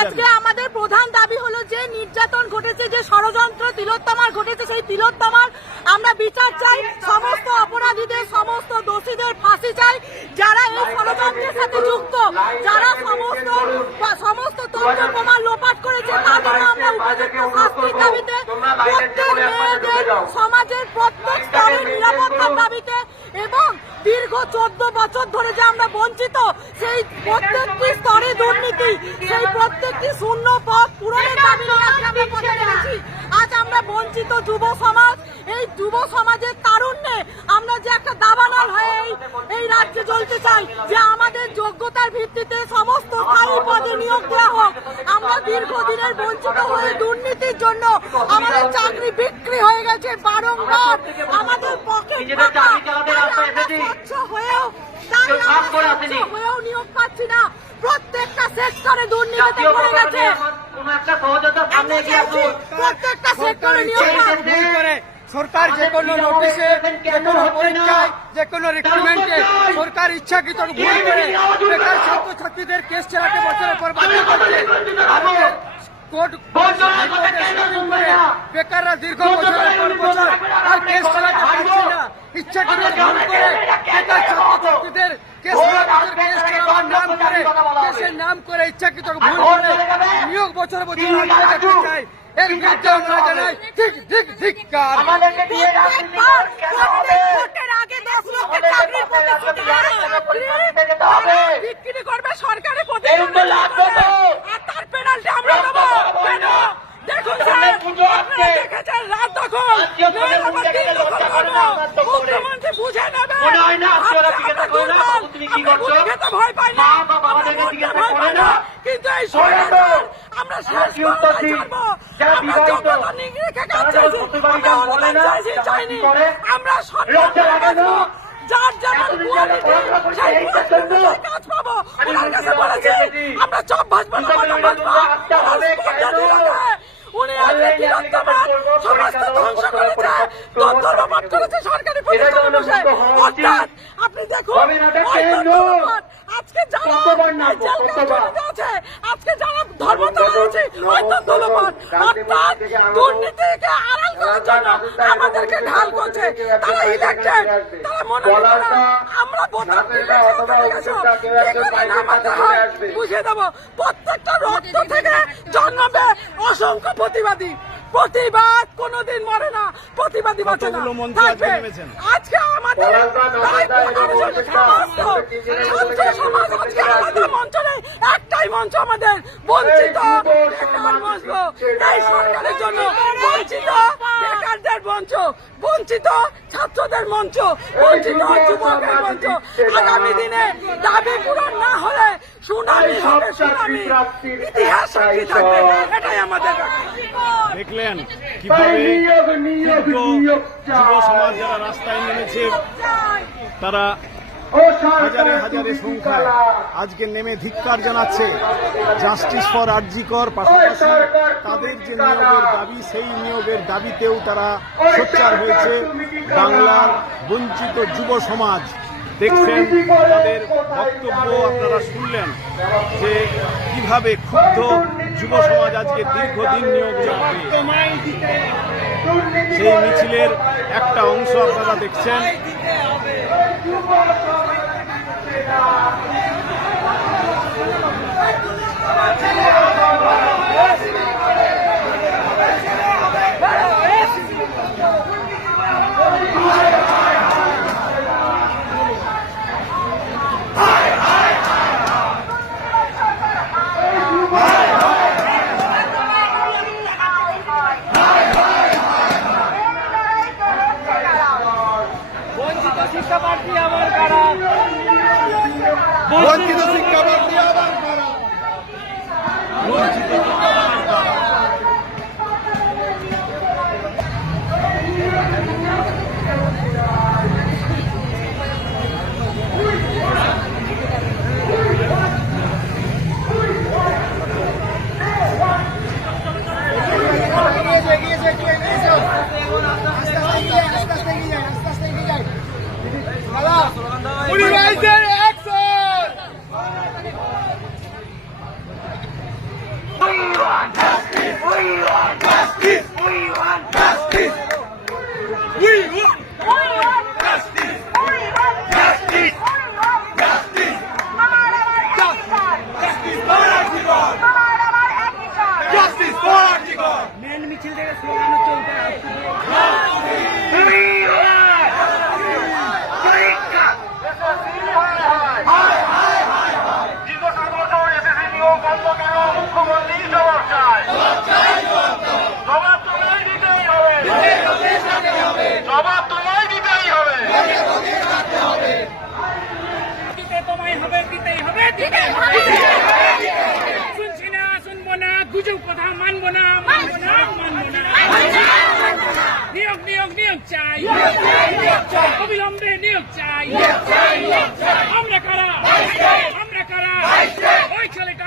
আজকে আমাদের প্রধান দাবি হলো যে নির্যাতন ঘটেছে, যে ষড়যন্ত্র তিলোত্তমার ঘটেছে, সেই তিলোত্তমার আমরা বিচার চাই, সমস্ত অপরাধীদের, সমস্ত দোষীদের ফাঁসি চাই, যারা এই ষড়যন্ত্রের সাথে যুক্ত, যারা সমস্ত সমস্ত তথ্য প্রমাণ লোপাট করেছে তাদের আমরা উপযুক্ত শাস্তির দাবিতে প্রত্যেক মেয়েদের, সমাজের প্রত্যেক স্তরের নিরাপত্তার দাবিতে এবং দীর্ঘ চোদ্দ বছর ধরে যে আমরা বঞ্চিত, সেই প্রত্যেকটি স্তরে দুর্নীতি, সেই প্রত্যেকটি শূন্য পথ পূরণের দাবি আজ আমরা বঞ্চিত যুব সমাজ এই যুব সমাজের তারুণ্যে আমরা যে একটা দাবানল হয়ে এই রাজ্যে চলতে চাই যে আমাদের যোগ্যতার ভিত্তিতে সমস্ত খালি পদে নিয়োগ দেওয়া হোক। আমরা দীর্ঘদিনের বঞ্চিত হয়ে দুর্নীতির জন্য আমাদের চাকরি বিক্রি হয়ে গেছে বারংবার। আমাদের পকেট। স্বচ্ছ হয়েও নিয়োগ পাচ্ছি না। প্রত্যেকটা সেক্টরে পতাকা গেছে। প্রত্যেকটা সেক্টরে নিয়োগ করে সরকার যে কোনো নোটিশে যে কোনো পরীক্ষায় যে কোনো রিক্রুটমেন্টে সরকার ইচ্ছাকৃত ভুল করে বেকার ছাত্রছাত্রীদের কেস চালাতে বছরের পর বাধ্য করছে। আমাদের কোর্ট বেকাররা দীর্ঘ বছরের পর বছর আর কেস চালাতে পারছে না। ইচ্ছাকৃত ভুল করে বেকার ছাত্রছাত্রীদের কেস কেস চালানোর নাম করে কেসের নাম করে ইচ্ছাকৃত ভুল করে নিয়োগ বছর বছর চায় এর বিরুদ্ধে ঠিক ঠিক ধিক্কার আমাদেরকে দিয়ে রাখুন প্রত্যেকবার প্রত্যেক ভোটের আগে চাকরির প্রতিশ্রুতি দেওয়া হবে। বিক্রি করবে সরকারি এরকম তো লাভ প্রতিশ্রুতি কত? আর তার পেনাল্টি আমরা দেবো কেন দেখুন স্যার পুজো আসছে। আপনারা দেখেছেন রাত দখল আত্মীয় স্বজন মেয়ের আবার বুঝে দিন গেলে দখল লজ্জা করে করব। না আপনার দখলে। মুখ্যমন্ত্রী বুঝে নেবে মনে হয় না আত্মীয়রা ভাবছে জিজ্ঞাসা আমরা করে না, দুর্বল, বাবু তুমি কি আমরা করছ? গুলি খেতে ভয় পাই না মা বা বাবাদেরকে আমরা মরতে জিজ্ঞাসা ভয় করে পাই না। কিন্তু এই করে না তো। সরকার আমরা শেষ কি উত্তর বাংলায় দিই? ছাড়বো। যারা আমরা বিবাহিত, যোগ্যতা নিয়ে রেখে কাজ তারা চাইছি। যখন শ্বশুরবাড়ি আমরা যান বলে না, আমরা সরকার লজ্জা লাগে যার যেমন কোয়ালিটি যারা পড়াশোনা করছে, সেই এইটার কোয়ালিটিতে জন্য? সেই কাজ পাবো ওনার কাছে বলেছি আমরা চপ ভাজবো না বাটা ভাজবো জন্য স্পর্ধা কেন? উনি আজকে অনলাইনে তিলোত্তমার application করব, সমাজকে ধ্বংস করেছে দেবো, করেছে সরকারি প্রতিষ্ঠানে বসে। অর্থাৎ আপনি দেখুন আজকে যারা আছে আজকে যারা ধর্মতলা আছে অর্থাৎ দুর্নীতিকে আড়াল করার জন্য আমাদেরকে ঢাল করছে। তারা ইলেকটেড তারা মনে আমরা দিলে বুঝিয়ে দেবো। প্রত্যেকটা রক্ত থেকে জন্মাবে অসংখ্য প্রতিবাদী। প্রতিবাদ কোনোদিন মরে না প্রতিবাদী বাঁচে না থাকবে। আজকে আমাদের সমাজ আজকে আমাদের মঞ্চ নেই মঞ্চ আমাদের বঞ্চিত সরকারের জন্য বঞ্চিত বেকারদের মঞ্চ বঞ্চিত ছাত্রদের মঞ্চ বঞ্চিত যুবকের মঞ্চ। আগামী দিনে দাবি পূরণ না হলে সুনামি হবে সুনামি। ইতিহাস সাক্ষী থাকবে। এটাই আমাদের দেখলেন কীভাবে যুব সমাজ যারা রাস্তায় নেমেছে তারা হাজারে হাজারে সংখ্যায় আজকে নেমে ধিক্কার জানাচ্ছে জাস্টিস ফর আরজিকর পাশাপাশি তাদের যে নিয়োগের দাবি সেই নিয়োগের দাবিতেও তারা সোচ্চার হয়েছে। বাংলার বঞ্চিত যুব সমাজ। দেখছেন তাদের বক্তব্য আপনারা শুনলেন যে কীভাবে ক্ষুব্ধ যুব সমাজ আজকে দীর্ঘদিন নিয়োগ সেই মিছিলের একটা অংশ আপনারা দেখছেন। ছেলে বঞ্চিত শিক্ষামন্ত্রী আবার United Exxon! গুজব কথা মানবো না মানবো না মানবো না। নিয়োগ নিয়োগ নিয়োগ চাই। অবিলম্বে নিয়োগ চাই। আমরা কারা? আমরা কারা? ওই ছেলেটা